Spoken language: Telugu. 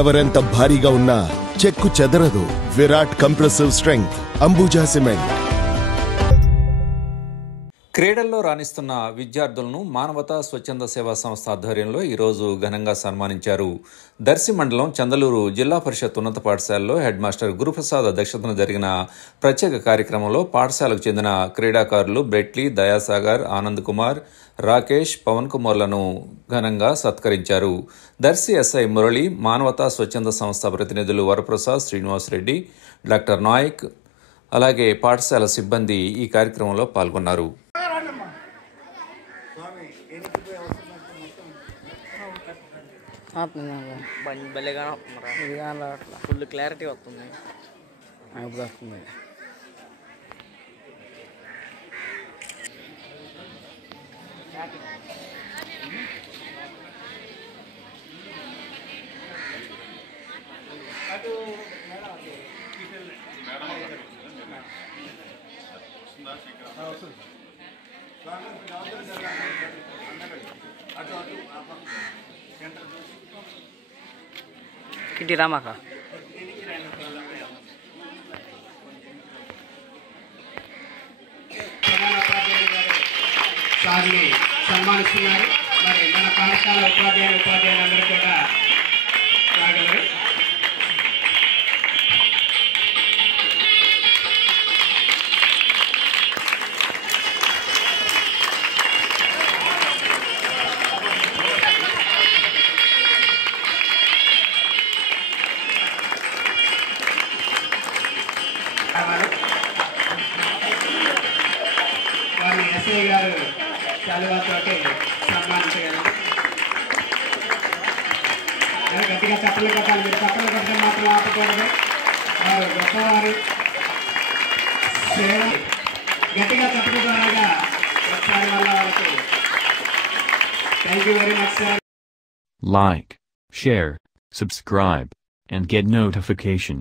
ఎవరెంత భారీగా ఉన్నా చెక్కు చెదరదు. విరాట్ కంప్రెసివ్ స్ట్రెంగ్త్ అంబుజా సిమెంట్. క్రీడల్లో రాణిస్తున్న విద్యార్థులను మానవతా స్వచ్ఛంద సేవా సంస్థ ఆధ్వర్యంలో ఈరోజు ఘనంగా సన్మానించారు. దర్శి మండలం చందలూరు జిల్లా పరిషత్ ఉన్నత పాఠశాలలో హెడ్ మాస్టర్ గురుప్రసాద్ అధ్యక్షతన జరిగిన ప్రత్యేక కార్యక్రమంలో పాఠశాలకు చెందిన క్రీడాకారులు బ్రెట్లీ, దయాసాగర్, ఆనంద్ కుమార్, రాకేష్, పవన్ కుమార్లను ఘనంగా సత్కరించారు. దర్శి ఎస్ఐ మురళి, మానవతా స్వచ్ఛంద సంస్థ ప్రతినిధులు వరప్రసాద్, శ్రీనివాసరెడ్డి, డాక్టర్ నాయక్, అలాగే పాఠశాల సిబ్బంది ఈ కార్యక్రమంలో పాల్గొన్నారు. ఫుల్ క్లారిటీ వస్తుంది. ఇటు రామాక సార్ని సన్మానిస్తున్నారు. మరి మన పాఠశాల ఉపాధ్యాయులందరూ కూడా రాగలరు. వారిని ఎస్ఐ గారు చదువుతోటి సన్మానించగలరు. గట్టిగా చప్పలు కొట్టాలి. మీరు చప్పలు కొట్టడం మాత్రం ఆపకూడదు. వారు గొప్పవారు. గట్టిగా చప్పల ద్వారా ఒకసారి వల్ల వాళ్ళకి thank you very much sir. Like, share, subscribe, and get notification.